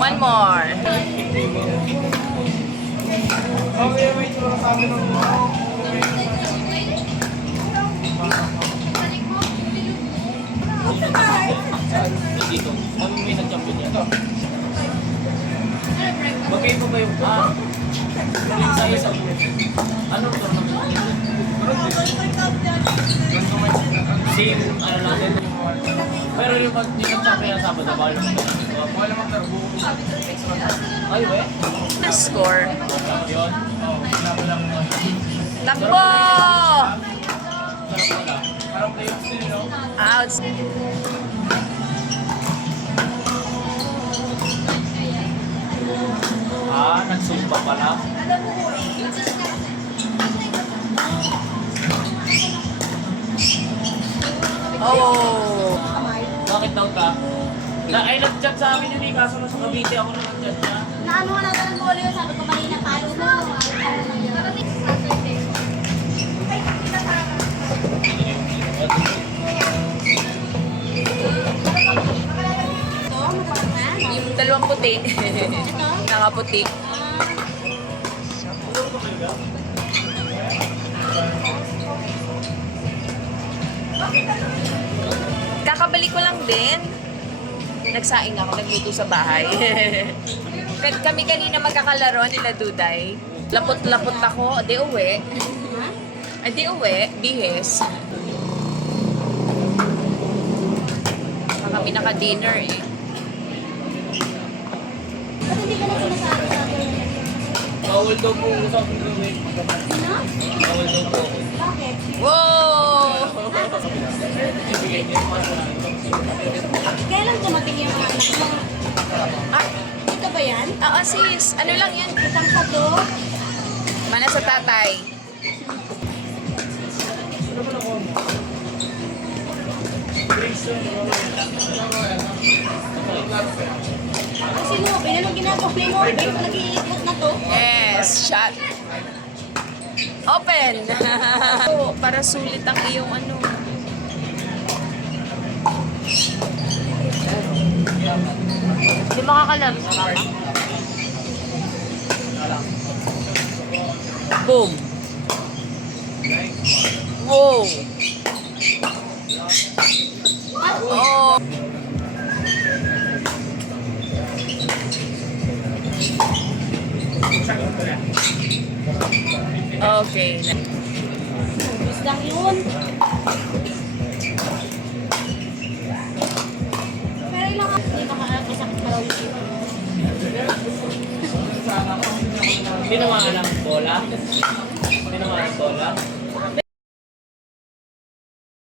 One more. Dito. Ano may nag-champion niya? Magkain mo ba yung... yung sa isa po. Anong tournament? Same, ano lang din. Pero yung nag-champion na Sabado, bawal naman ito. Ay, we? Score. Yun. Takbo! Parang playoffs din, no? Out. Nagsumpa pala. Oh. Bakit daw ta? Ay, nag-chat sa akin yun eh, kaso nasa Cavite ako na nag-chat niya. Naano ka natin ng volleyball, sabi ko kanina palo mo. Ito, mapapag na. Yung dalawang puti. Ito? Nakaputi. Kakabalik ko lang din. Nagsaing ako, nagluto sa bahay. Kami kanina magkakalaro nila Duday. Lapot-lapot ako, di uwi. Di uwi, bihis. Kami naka-dinner eh. Ba't hindi ka na sinasabi sa akin? Bawal daw po sa akin gawin. Sino? Bawal daw po. Bakit? Wow! Kailan dumating yung mga anak mo? Ah, Ito ba yan? sis. Ano lang yan? Itang sa to? Mana sa tatay. Kasi mo, anong ginagawa mo? Nag-iikot na to? Yes, shot. Open! Oh, para sulit ang iyong ano. Hindi makakalaro sa kama. Boom! Wow! Oh! Okay. Ubus lang yun. Pero ilang hindi ka masakit pa raw yun. Hindi naman ang bola. Hindi naman ang bola.